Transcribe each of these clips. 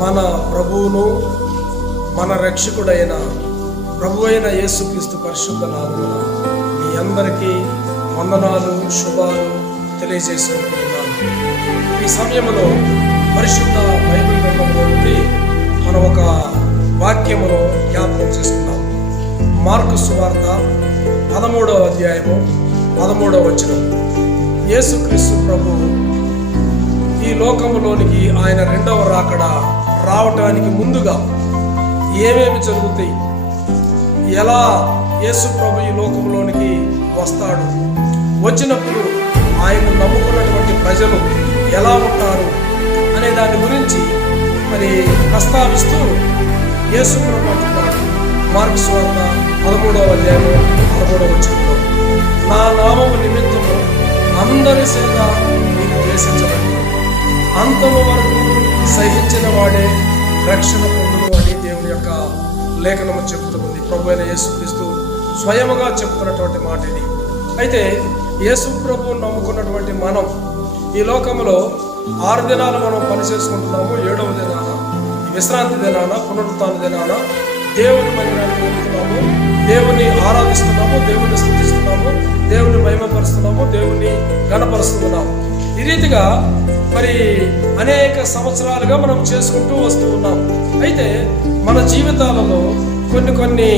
మన ప్రభువును మన రక్షకుడైన ప్రభు అయిన యేసుక్రీస్తు పరిశుద్ధ నామమున మీ అందరికీ వందనాలు శుభాలు తెలియజేసుకుంటున్నాను. ఈ సమయంలో పరిశుద్ధ బైబిల్ గ్రంథంలో నుండి మనం ఒక వాక్యమును జ్ఞాపకం చేసుకుందాం. మార్కు సువార్త పదమూడవ అధ్యాయము పదమూడవ వచనం. యేసుక్రీస్తు ప్రభు ఈ లోకములోనికి ఆయన రెండవ రాకడా రావటానికి ముందుగా ఏమేమి జరుగుతాయి? ఎలా యేసు ప్రభు ఈ లోకంలోనికి వస్తాడు? వచ్చినప్పుడు ఆయన నమ్ముకున్నటువంటి ప్రజలు ఎలా ఉంటారు? అనే దాని గురించి మరి ప్రస్తావిస్తూ యేసు ప్రభు అంటున్నాడు. మార్క్స్ వార్త పదమూడవ అధ్యాయము పదమూడవ వచనంలో నా నామము నిమిత్తము అందరి చేత నీకు ద్వేషించబడి అంతము వరకు సహించిన వాడే రక్షణ పొందును అని దేవుని యొక్క లేఖనము చెబుతుంది ప్రభు అయిన యేసుక్రీస్తు స్వయముగా చెబుతున్నటువంటి మాట ఇది. అయితే యేసు ప్రభు నమ్ముకున్నటువంటి మనం ఈ లోకంలో ఆరు దినాలు మనం పని చేసుకుంటున్నాము ఏడవ దినాన విశ్రాంతి దినాన పునరుత్న దినాన దేవుని మందిరానికి వెళ్తున్నాము దేవుని ఆరాధిస్తున్నాము దేవుని స్థుతిస్తున్నాము దేవుని మహిమపరుస్తున్నాము దేవుని గణపరుస్తున్నాము ఈ రీతిగా మరి అనేక సంవత్సరాలుగా మనం చేసుకుంటూ వస్తూ ఉన్నాం. అయితే మన జీవితాలలో కొన్ని కొన్ని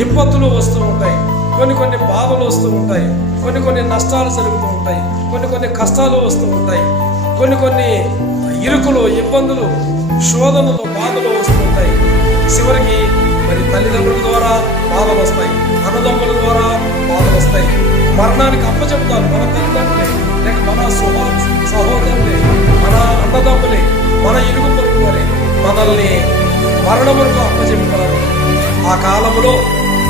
ఇబ్బందులు వస్తూ ఉంటాయి. కొన్ని కొన్ని బాధలు వస్తూ ఉంటాయి. కొన్ని కొన్ని నష్టాలు జరుగుతూ ఉంటాయి. కొన్ని కొన్ని కష్టాలు వస్తూ ఉంటాయి. కొన్ని కొన్ని ఇరుకులు ఇబ్బందులు శోధనలు బాధలు వస్తూ ఉంటాయి. చివరికి మరి తల్లిదండ్రుల ద్వారా బాధలు వస్తాయి. అన్నదమ్ముల ద్వారా బాధలు వస్తాయి. మరణానికి అప్పచెప్తారు మన తల్లిదండ్రులే. లేక మన స్వభావం సహోదరులే మన అన్నదమ్ములే మన ఇరుగు పొరుగులే మనల్ని మరణములకు అప్పచెప్పగలరు. ఆ కాలంలో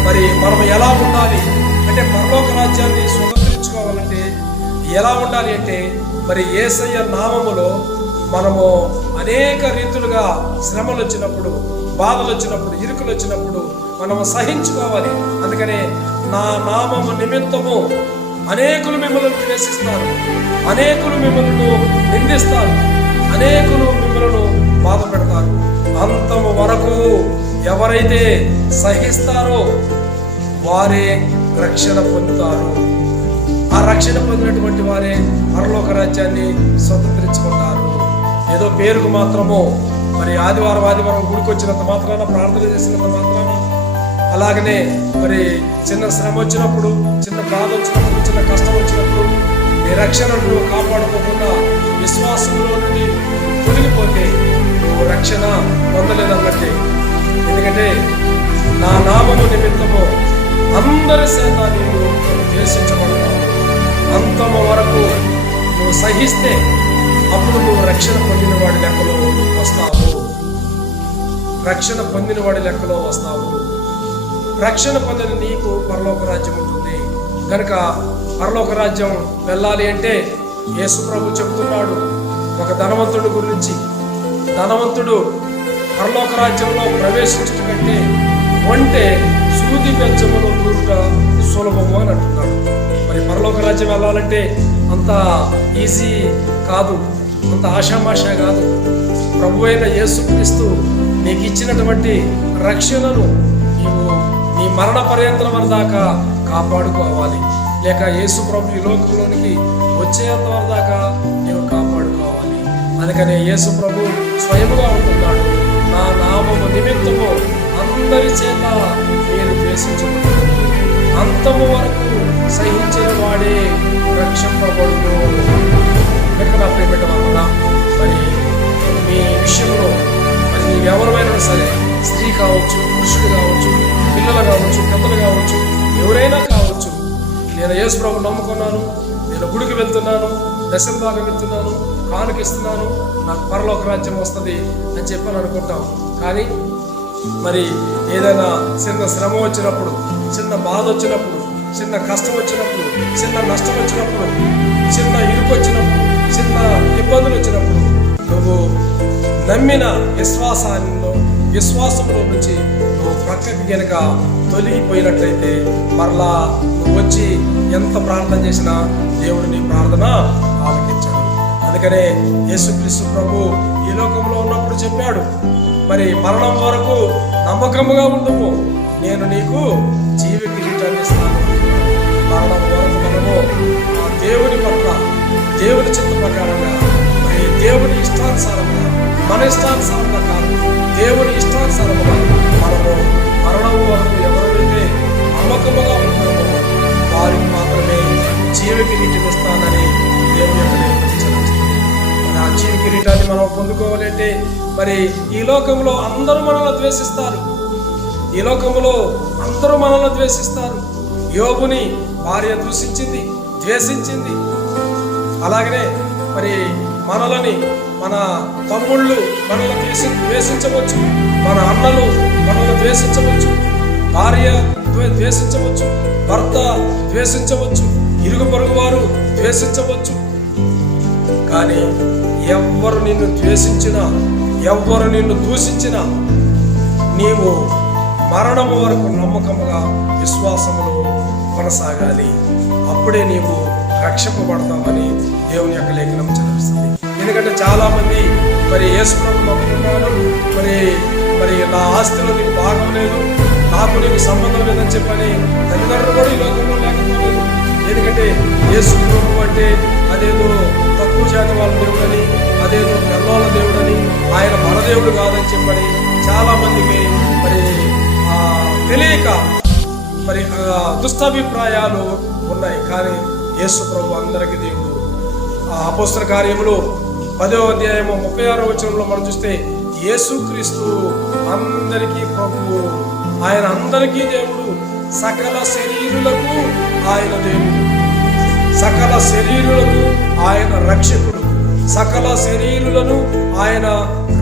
మరి మనం ఎలా ఉండాలి? అంటే పరలోక రాజ్యాన్ని స్వతంత్రించుకోవాలంటే ఎలా ఉండాలి అంటే మరి ఏసయ్య నామములో మనము అనేక రీతులుగా శ్రమలు వచ్చినప్పుడు బాధలు వచ్చినప్పుడు ఇరుకులు వచ్చినప్పుడు మనము సహించుకోవాలి. అందుకనే నా నామము నిమిత్తము అనేకులు మిమ్మల్ని ద్వేషిస్తారు. అనేకులు మిమ్మల్ని నిందిస్తారు. అనేకులు మిమ్మల్ని బాధ పెడతారు. అంతము వరకు ఎవరైతే సహిస్తారో వారే రక్షణ పొందుతారు. ఆ రక్షణ పొందినటువంటి వారే పరలోక రాజ్యాన్ని స్వతంత్రించుకుంటారు. ఏదో పేరుకు మాత్రమో మరి ఆదివారం ఆదివారం గుడికి వచ్చినంత మాత్రాన ప్రార్థన చేసినంత మాత్రాన అలాగనే మరి చిన్న శ్రమ వచ్చినప్పుడు చిన్న బాధ వచ్చినప్పుడు చిన్న కష్టం వచ్చినప్పుడు నీ రక్షణను కాపాడుకోకుండా విశ్వాసంలో నుండి తొలగిపోతే నువ్వు రక్షణ పొందలేదన్నట్టే. ఎందుకంటే నా నామము నిమిత్తము అందరి చేత నీవు ద్వేషించబడతావు. అంతము వరకు నువ్వు సహిస్తే అప్పుడు నువ్వు రక్షణ పొందిన వాడి లెక్కలో వస్తావు. రక్షణ పొందిన వాడి లెక్కలో వస్తావు. రక్షణ పొందిన నీకు పరలోక రాజ్యం ఉంటుంది. కనుక పరలోక రాజ్యం వెళ్ళాలి అంటే యేసు ప్రభు చెబుతున్నాడు ఒక ధనవంతుడి గురించి. ధనవంతుడు పరలోక రాజ్యంలో ప్రవేశించడం కంటే వంటే సూది బెచ్చములో దూరుట సులభము అని అంటున్నాడు. మరి పరలోక రాజ్యం వెళ్ళాలంటే అంత ఈజీ కాదు. అంత ఆషామాష కాదు. ప్రభు అయిన యేసుక్రీస్తు నీకు ఇచ్చినటువంటి రక్షణను నీవు మరణ పర్యంతరం వరకు దాకా కాపాడుకోవాలి. లేక యేసు ప్రభు ఈ లోకంలోనికి వచ్చేంత వరకు దాకా నేను కాపాడుకోవాలి. అందుకనే యేసు ప్రభు స్వయముగా ఉంటున్నాడు. నా నామము నిమిత్తము అందరి చేత నేను ద్వేషించబడుతుంది అంతము వరకు సహించిన వాడే రక్షింపబడును. కనుక నా వల్ల మరి మీ విషయంలో మరి ఎవరైనా సరే స్త్రీ కావచ్చు పురుషుడు కావచ్చు పిల్లలు కావచ్చు పెద్దలు కావచ్చు ఎవరైనా కావచ్చు. నేను యేసు ప్రభు నమ్ముకున్నాను నేను గుడికి వెళ్తున్నాను దశం భాగం వెళ్తున్నాను కానుకిస్తున్నాను నాకు పరలోక రాజ్యం వస్తుంది అని చెప్పని అనుకుంటాం. కానీ మరి ఏదైనా చిన్న శ్రమ వచ్చినప్పుడు చిన్న బాధ వచ్చినప్పుడు చిన్న కష్టం వచ్చినప్పుడు చిన్న నష్టం వచ్చినప్పుడు చిన్న ఇరుకు వచ్చినప్పుడు చిన్న ఇబ్బందులు వచ్చినప్పుడు నువ్వు నమ్మిన విశ్వాసాన్ని విశ్వాసంలో నుంచి నువ్వు ప్రక్కకి గనక తొలగిపోయినట్లయితే మరలా నువ్వు వచ్చి ఎంత ప్రార్థన చేసినా దేవుడు నీ ప్రార్థన ఆలకించాడు. అందుకనే యేసుక్రీస్తు ప్రభు ఈ లోకంలో ఉన్నప్పుడు చెప్పాడు మరి మరణం వరకు నమ్మకముగా ఉండము. నేను నీకు జీవ కిరీటాన్ని ఇస్తాను. మరణం వరకు మనము ఆ దేవుని పట్ల దేవుని చిత్త ప్రకారంగా మరి దేవుని ఇష్టానుసారంగా మన ఇష్టానుసారంగా కాదు. దేవుని ఇష్టానుసారముగా మనము మరణము వరకు ఎవరైతే నమ్మకముగా ఉంటామో వారికి మాత్రమే జీవ కిరీటం ఇస్తానని దేవుని యొక్క మరి ఆ జీవ కిరీటాన్ని మనం పొందుకోవాలంటే మరి ఈ లోకంలో అందరూ మనల్ని ద్వేషిస్తారు. ఈ లోకంలో అందరూ మనల్ని ద్వేషిస్తారు. యోగుని భార్య దూషించింది ద్వేషించింది. అలాగనే మరి మనలని మన తమ్ముళ్ళు మనల్ని ద్వేషి ద్వేషించవచ్చు. మన అన్నలు మనల్ని ద్వేషించవచ్చు. భార్య ద్వే- ద్వేషించవచ్చు. భర్త ద్వేషించవచ్చు. ఇరుగు పొరుగు వారు ద్వేషించవచ్చు. కానీ ఎవ్వరు నిన్ను ద్వేషించినా ఎవ్వరు నిన్ను దూషించినా నీవు మరణము వరకు నమ్మకముగా విశ్వాసములో కొనసాగాలి. అప్పుడే నీవు రక్షింపబడతామని దేవుని యొక్క లేఖనం చదివిస్తుంది. ఎందుకంటే చాలా మంది మరి యేసుప్రభు నమ్ముకున్నారు. మరి మరి నా ఆస్తిలో నీకు భాగం లేదు. నాకు నీకు సంబంధం లేదని చెప్పని తల్లిదండ్రులు కూడా ఈ లోకంలో లేకపోలేదు. ఎందుకంటే యేసు ప్రభు అంటే అదేదో తక్కువ జాతి వాళ్ళ దేవుడని అదేదో గర్వాల దేవుడని ఆయన మన దేవుడు కాదని చెప్పని చాలా మందికి మరి తెలియక మరి దుష్టాభిప్రాయాలు ఉన్నాయి. కానీ యేసు ప్రభు అందరికీ దేవుడు. ఆ అపోస్తల కార్యములు పదో అధ్యాయము ముప్పై ఆరో వచనంలో మనం చూస్తే యేసుక్రీస్తు అందరికీ ప్రభువు ఆయన అందరికీ దేవుడు. సకల శరీరులకు ఆయన దేవుడు. సకల శరీరులకు ఆయన రక్షకుడు. సకల శరీరులను ఆయన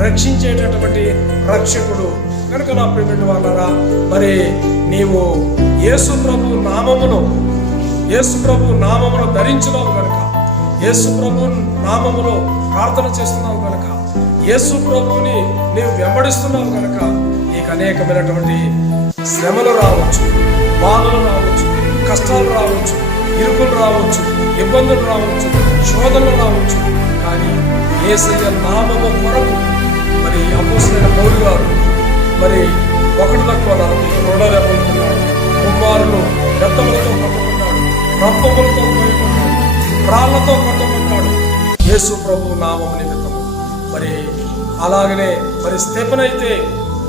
రక్షించేటటువంటి రక్షకుడు. కనుక నా ప్రియమైన వాళ్ళరా మరి నీవు యేసు ప్రభు నామమును యేసు ప్రభు నామమును ధరించినావు కనుక యేసు ప్రభు నామములో ప్రార్థన చేస్తున్నావు కనుక యేసు ప్రభువుని నీవు వెంబడిస్తున్నావు కనుక నీకు అనేకమైనటువంటి శ్రమలు రావచ్చు బాధలు రావచ్చు కష్టాలు రావచ్చు ఇరుకులు రావచ్చు ఇబ్బందులు రావచ్చు శోధనలు రావచ్చు. కానీ ఏసయ్య నామము కొరకు మరి అపోసిన పౌరు గారు మరి ఒకటి తక్కువ నలభై రెండవ పొందుతున్నాడు కుమారులు కొట్టుకున్నాడు రప్పములతో కొట్టుకున్నాడు రాళ్ళతో కొట్టుకున్నాడు. యేసు ప్రభు నామం నిమిత్తము. మరి అలాగనే మరి స్థెపనైతే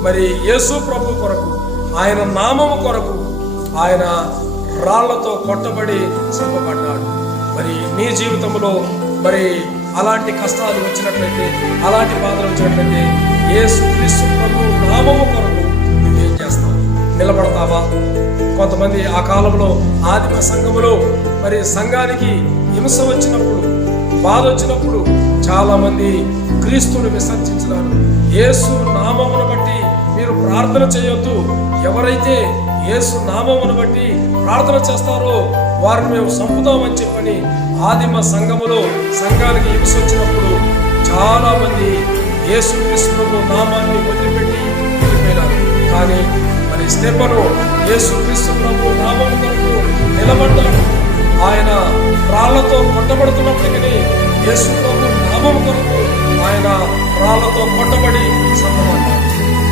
మరి యేసు ప్రభు కొరకు ఆయన నామము కొరకు ఆయన రాళ్ళతో కొట్టబడి చంపబడ్డాడు. మరి నీ జీవితంలో మరి అలాంటి కష్టాలు వచ్చినట్లయితే అలాంటి బాధలు వచ్చినట్లయితే యేసు క్రీస్తు ప్రభు నామము కొరకు నువ్వేం చేస్తావు? నిలబడతావా? కొంతమంది ఆ కాలంలో ఆదిమ సంఘములో మరి సంఘానికి హింస వచ్చినప్పుడు బాధ వచ్చినప్పుడు చాలా మంది క్రీస్తుని విసర్జించినారు. యేసు నామమును బట్టి మీరు ప్రార్థన చేయొద్దు. ఎవరైతే యేసు నామమును బట్టి ప్రార్థన చేస్తారో వారిని మేము సంపుదామని చెప్పని ఆదిమ సంఘములో సంఘానికి హింస వచ్చినప్పుడు చాలా మంది యేసు క్రీస్తు నామాన్ని వదిలిపెట్టి వెళ్ళిపోయినారు. కానీ మరి స్టెపను యేసు క్రీస్తు ప్రభు నామం కొరకు నిలబడ్డాడు. ఆయన రాళ్ళతో కొట్టబడుతున్నప్పటికీ యేసు ప్రభు నామం కొరకు ఆయన రాళ్ళతో కొట్టబడి సంతపడ్డాడు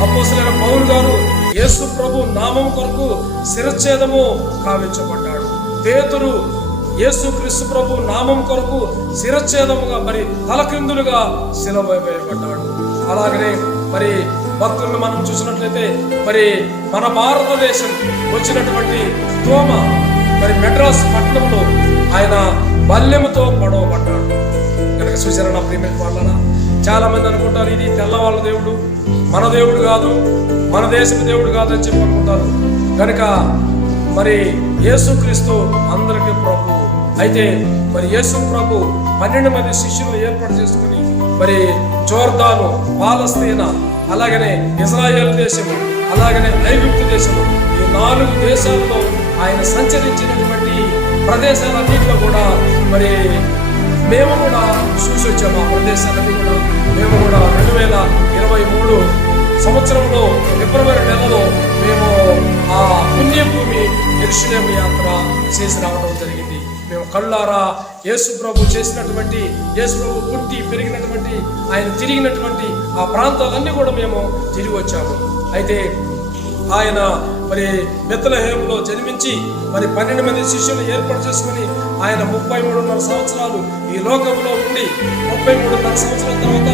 అపోసలైన పౌరు గారు యేసు ప్రభు నామం కొరకు శిరచ్ఛేదము కావించబడ్డాడు. పేతురు యేసు క్రీస్తు ప్రభు నామం కొరకు శిరచ్ఛేదముగా మరి తలక్రిందులుగా శిలవ వేయబడ్డాడు అలాగనే మరి భక్తులను మనం చూసినట్లయితే మరి మన భారతదేశం వచ్చినటువంటి తోమ మరి మెడ్రాస్ పట్టణంలో ఆయన బల్యముతో పడవబడ్డాడు కనుక చూసారా నా ప్రియమైన వాళ్ళ చాలా మంది అనుకుంటారు ఇది తెల్లవాళ్ళ దేవుడు మన దేవుడు కాదు మన దేశపు దేవుడు కాదు అని చెప్పి అనుకుంటారు. కనుక మరి యేసుక్రీస్తు అందరికీ ప్రభు. అయితే మరి యేసు ప్రభు పన్నెండు మంది శిష్యులు ఏర్పాటు చేసుకుని మరి జోర్దాను పాలస్తీనా అలాగనే ఇజ్రాయెల్ దేశము అలాగనే ఐగుప్తు దేశము ఈ నాలుగు దేశాల్లో ఆయన సంచరించినటువంటి ప్రదేశాలన్నింటిలో కూడా మరి మేము కూడా చూసి వచ్చాము. ఆ ప్రదేశాలన్నీ కూడా మేము కూడా రెండు వేల ఇరవై మూడు సంవత్సరంలో ఫిబ్రవరి నెలలో మేము ఆ పుణ్యభూమి ఎరుషులేము యాత్ర చేసి రావడం జరిగింది. మేము కళ్ళారా యేసు ప్రభు చేసినటువంటి యేసు ప్రభు పుట్టి పెరిగినటువంటి ఆయన తిరిగినటువంటి ఆ ప్రాంతాలన్నీ కూడా మేము తిరిగి వచ్చాము. అయితే ఆయన మరి బెత్తలహేములో జన్మించి మరి పన్నెండు మంది శిష్యులు ఏర్పాటు చేసుకుని ఆయన ముప్పై మూడున్నర సంవత్సరాలు ఈ లోకంలో ఉండి ముప్పై మూడున్నర సంవత్సరాల తర్వాత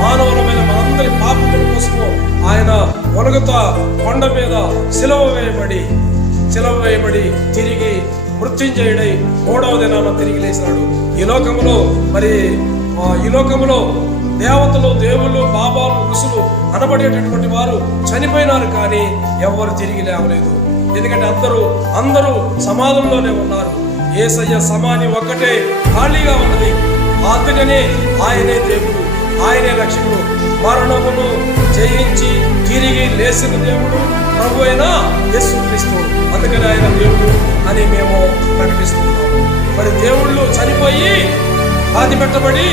మానవులమైన మనందరి పాపముల కోసము ఆయన ఒనగత కొండ మీద సిలవ వేయబడి సిలవ వేయబడి తిరిగి మృత్యుంజయుడై మూడవ దినాన తిరిగి లేచినాడు. ఈ లోకంలో మరి ఈ లోకంలో దేవతలు దేవుళ్ళు బాబాలు ఋషులు అనబడేటటువంటి వారు చనిపోయినారు కానీ ఎవరు తిరిగి లేవలేదు. ఎందుకంటే అందరూ అందరూ సమాధుల్లోనే ఉన్నారు. ఏసయ్య సమాధి ఒక్కటే ఖాళీగా ఉన్నది. అందుకనే ఆయనే దేవుడు ఆయనే రక్షకుడు. మరణమును జయించి తిరిగి లేచిన దేవుడు ప్రభు అయిన యేసుక్రీస్తు. అందుకని ఆయన దేవుడు అని మేము ప్రకటిస్తున్నాము. మరి దేవుళ్ళు చనిపోయి బాధి పెట్టబడి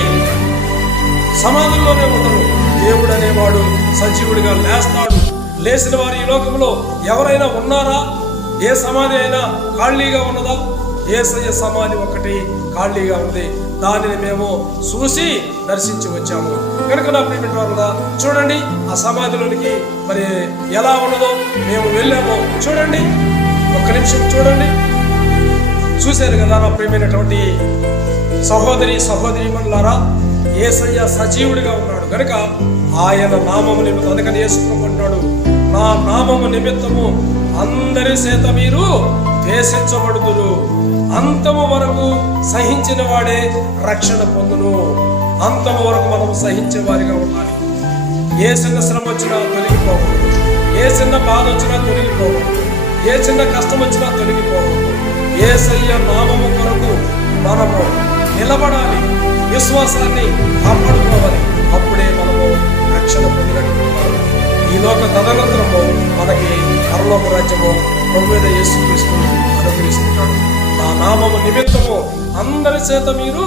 సమాధుల్లోనే ఉండరు. దేవుడు అనేవాడు సజీవుడిగా లేస్తాడు. లేచిన వారు ఈ లోకంలో ఎవరైనా ఉన్నారా? ఏ సమాధి అయినా ఖాళీగా ఉన్నదా? ఏసయ్య సమాధి ఒకటి ఖాళీగా ఉంది. దానిని మేము చూసి దర్శించి వచ్చాము. కనుక నా ప్రియమైన చూడండి ఆ సమాధిలోనికి మరి ఎలా ఉన్నదో మేము వెళ్ళాము. చూడండి ఒక్క నిమిషం చూడండి. చూశారు కదా నా ప్రియమైనటువంటి సహోదరి సహోదరి మనులారా ఏసయ్య సజీవుడిగా ఉన్నాడు. కనుక ఆయన నామము నిమిత్తం అందుకని వేసుకుంటున్నాడు నా నామము నిమిత్తము అందరి చేత మీరు ద్వేషించబడుదురు. అంతము వరకు సహించిన వాడే రక్షణ పొందును. అంతము వరకు మనం సహించే వారిగా ఉండాలి. ఏ చిన్న శ్రమ వచ్చినా తొలగిపోకూడదు ఏ చిన్న బాధ వచ్చినా తొలగిపోకూడదు ఏ చిన్న కష్టం వచ్చినా తొలగిపోకూడదు ఏ సయ్య నామము కొరకు మనము నిలబడాలి. విశ్వాసాన్ని కాపాడుకోవాలి. అప్పుడే మనము రక్షణ పొందినట్టు ఈ లోక తదనంతరము మనకి పరలోక రాజ్యము ప్రభుత్వ యేసుక్రీస్తు అనుగ్రహిస్తున్నాడు నా నామము నిమిత్తము అందరి చేత మీరు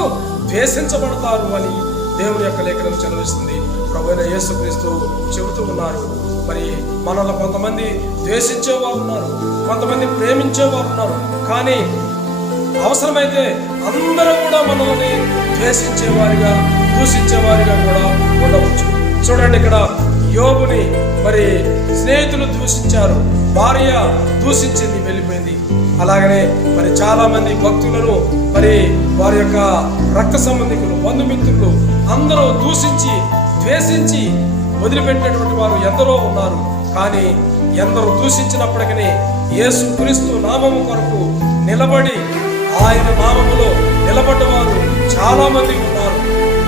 ద్వేషించబడతారు అని దేవుని యొక్క లేఖనం చదివిస్తుంది. ప్రభుత్వ యేసుక్రీస్తు చెబుతూ ఉన్నారు. మరి మనలో కొంతమంది ద్వేషించేవారు ఉన్నారు. కొంతమంది ప్రేమించేవారు ఉన్నారు. కానీ అవసరమైతే అందరూ కూడా మనల్ని ద్వేషించేవారిగా దూషించేవారిగా కూడా ఉండవచ్చు. చూడండి ఇక్కడ యోబుని మరి స్నేహితులు దూషించారు భార్య దూషించింది వెళ్ళిపోయింది. అలాగనే మరి చాలా మంది భక్తులను మరి వారి యొక్క రక్త సంబంధికులు బంధుమిత్రులు అందరూ దూషించి ద్వేషించి వదిలిపెట్టినటువంటి వారు ఎందరో ఉన్నారు. కానీ ఎందరో దూషించినప్పటికీ యేసు క్రీస్తు నామము కొరకు నిలబడి ఆయన నామములో నిలబడ్డవారు చాలా మంది ఉన్నారు.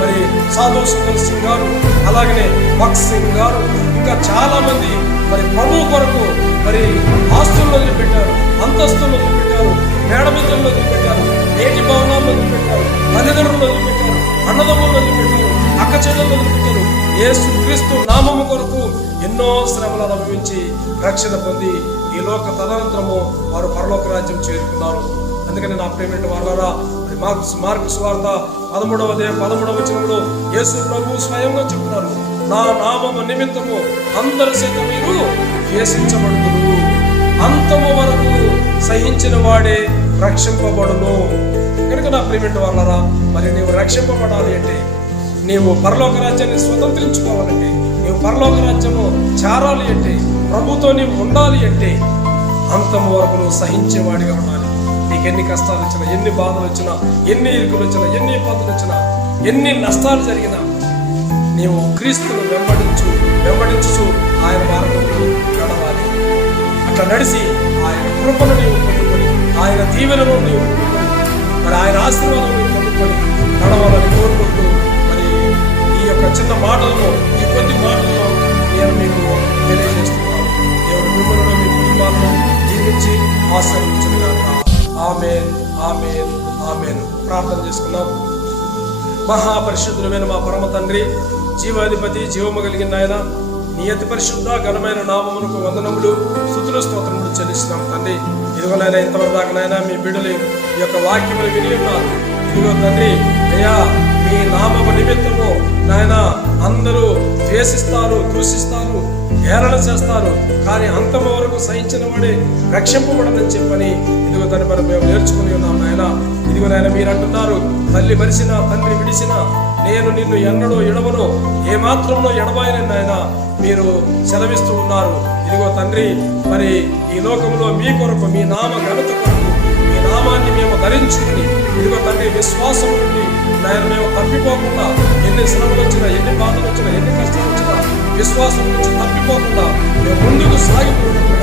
మరి సాధు సుందర్ సింగ్ గారు అలాగనే భక్త్ సింగ్ గారు ఇంకా చాలా మంది మరి ప్రభు కొరకు మరి ఆస్తులను వదిలిపెట్టారు అంతస్తులను వదిలిపెట్టారు మేడమిత్రులను పెట్టారు నేటి భవనాలను పెట్టారు తల్లిదండ్రులు పెట్టారు అన్నదమ్ములు పెట్టారు అక్క చెల్లెలు పెట్టారు ఏసు క్రీస్తు నామము కొరకు ఎన్నో శ్రమలు అనుభవించి రక్షణ పొంది ఈ లోక తదనంతరము వారు పరలోక రాజ్యం చేరుకున్నారు. అందుకని నా ప్రేమిటి వాళ్ళరా మార్క్స్ మార్క్స్ వార్త పదమూడవ దే పదమూడవ వచనంలో యేసు ప్రభు స్వయంగా చెప్తున్నారు. నా నామము నిమిత్తము అందరి చేత మీరు ద్వేషించబడుతురు అంతము వరకు సహించిన వాడే రక్షింపబడును. కనుక నా ప్రేమిటి వాళ్ళరా మరి నీవు రక్షింపబడాలి అంటే నీవు పరలోక రాజ్యాన్ని స్వతంత్రించుకోవాలంటే నీవు పరలోక రాజ్యము చేరాలి అంటే ప్రభుతో నీవు ఉండాలి అంటే అంతము వరకు నువ్వు సహించేవాడిగా ఉండాలి. నీకు ఎన్ని కష్టాలు వచ్చినా ఎన్ని బాధలు వచ్చినా ఎన్ని ఇరుకులు వచ్చినా ఎన్ని ఇబ్బందులు వచ్చినా ఎన్ని నష్టాలు జరిగినా నీవు క్రీస్తును వెంబడించు వెంబడించు ఆయన మార్గంలో నడవాలి అట్లా నడిచి ఆయన కృపను నీవు పొందుకొని ఆయన దీవెనను నీవు మరి ఆయన ఆశీర్వాదం నీవు పొందుకొని నడవాలని కోరుకుంటూ మరి ఈ యొక్క చిన్న మాటలను ఈ కొద్ది మాటలను నేను మీకు తెలియజేస్తున్నాను. దేవుడు మిమ్మల్ని మీ కుటుంబాలను జీవించి ఆశ్రయించి ఆమెన్ ఆమెన్ ఆమెన్. ప్రార్థన చేసుకున్నాం మహాపరిశుద్ధులమైన మా పరమ తండ్రి జీవాధిపతి జీవము కలిగిన ఆయన నీ అతి పరిశుద్ధ ఘనమైన నామమునకు వందనములు స్థుతులు స్తోత్రములు చెల్లిస్తున్నాం తండ్రి. ఇదిగో ఇంతవరకు దాకానైనా మీ బిడ్డలు ఈ యొక్క వాక్యములు విని ఉన్నారు. ఇదిగో తండ్రి అయ్యా మీ నామము నిమిత్తము నాయన అందరూ ద్వేషిస్తారు దూషిస్తారు హేళన చేస్తారు. కానీ అంతము వరకు సహించిన వాడే రక్షింపబడదని చెప్పని ఇదిగో తను మనం మేము నేర్చుకుని ఉన్నాం నాయన. ఇదిగో నాయన మీరు అంటున్నారు తల్లి మరిసిన తండ్రి విడిసిన నేను నిన్ను ఎన్నడో ఎడవను ఏ మాత్రంలో ఎడబాయని నాయన. మీరు సెలవిస్తూ ఉన్నారు. ఇదిగో తండ్రి మరి ఈ లోకంలో మీ కొరకు మీ నామ ఘనత కొరకు మీ నామాన్ని మేము ధరించుకుని ఇదిగో తండ్రి విశ్వాసం నుండి నాయన మేము తప్పిపోకుండా ఎన్ని శ్రమలు వచ్చినా ఎన్ని బాధలు వచ్చినా ఎన్ని కష్టాలు వచ్చినా విశ్వాసం నుంచి తప్పిపోకుండా మేము ముందుకు సాగిపోతున్నాం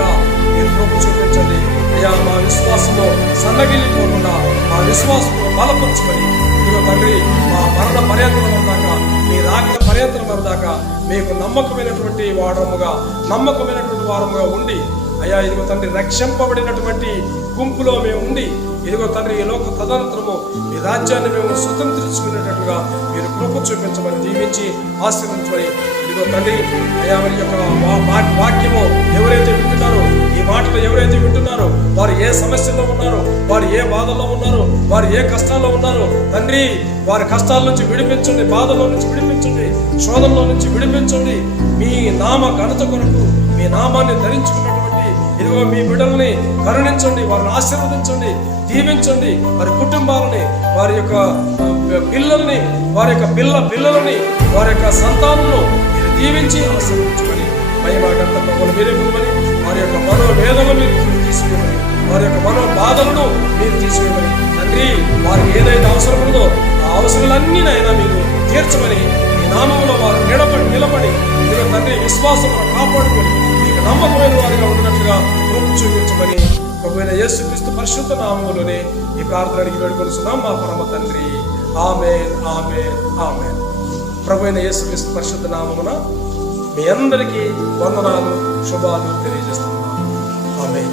కృప చూపించండి. అయ్యా మా విశ్వాసము సన్నగిల్లిపోకుండా మా విశ్వాసము బలపరచుకొని ఇదిగో తండ్రి మా మరణ పర్యంతరం దాకా మీ రాకడ పర్యటన దాకా మీకు నమ్మకమైనటువంటి వారముగా నమ్మకమైనటువంటి వారముగా ఉండి అయ్యా ఇదిగో తండ్రి రక్షింపబడినటువంటి గుంపులో మేము ఉండి ఇదిగో తండ్రి ఈ లోక తదనంతరము ఈ రాజ్యాన్ని మేము స్వతంత్రించుకునేటట్లుగా మీరు కృప చూపించమని దీవించి ఆశీర్వించమని ఇదిగో తండ్రి అయ్యా మరి యొక్క వాక్యము ఎవరైతే వింటున్నారో మాటలు ఎవరైతే వింటున్నారో వారు ఏ సమస్యలో ఉన్నారో వారు ఏ బాధల్లో ఉన్నారో వారు ఏ కష్టాల్లో ఉన్నారో తండ్రి వారి కష్టాల నుంచి విడిపించండి బాధలో నుంచి విడిపించండి శోధనలో నుంచి విడిపించండి. మీ నామ ఘనత కొరకు మీ నామాన్ని ధరించుకున్నటువంటి ఇదిగో మీ బిడ్డల్ని కరుణించండి వారిని ఆశీర్వదించండి దీవించండి. వారి కుటుంబాలని వారి యొక్క పిల్లల్ని వారి యొక్క పిల్ల పిల్లలని వారి యొక్క సంతానంలో దీవించి ఆశీర్వించుకొని పై మాట ప్రభులు మీరే పొందమని వారి యొక్క మనోవేదన మీరు తీసుకోమని వారి యొక్క మనో బాధలను మీరు తీసుకోమని తండ్రి వారికి ఏదైతే అవసరం ఉందో ఆ అవసరాలన్నీ నైనా మీరు తీర్చమని మీ నామంలో వారు నిలబడి నిలబడి మీరు తండ్రి విశ్వాసమును కాపాడుకొని మీకు నమ్మకమైన వారిగా ఉన్నట్లుగా రూపు చూపించమని ప్రభు యేసుక్రీస్తు పరిశుద్ధ నామములోనే ఈ ప్రార్థన అడిగి వేడుకొలుస్తున్నాం మా పరమ తండ్రి ఆమె ఆమె ఆమె ప్రభు అయిన యేసుక్రీస్తు పరిశుద్ధ నామమున మీ అందరికీ వందనాలు శుభాలు తెలియజేస్తున్నాను. ఆమె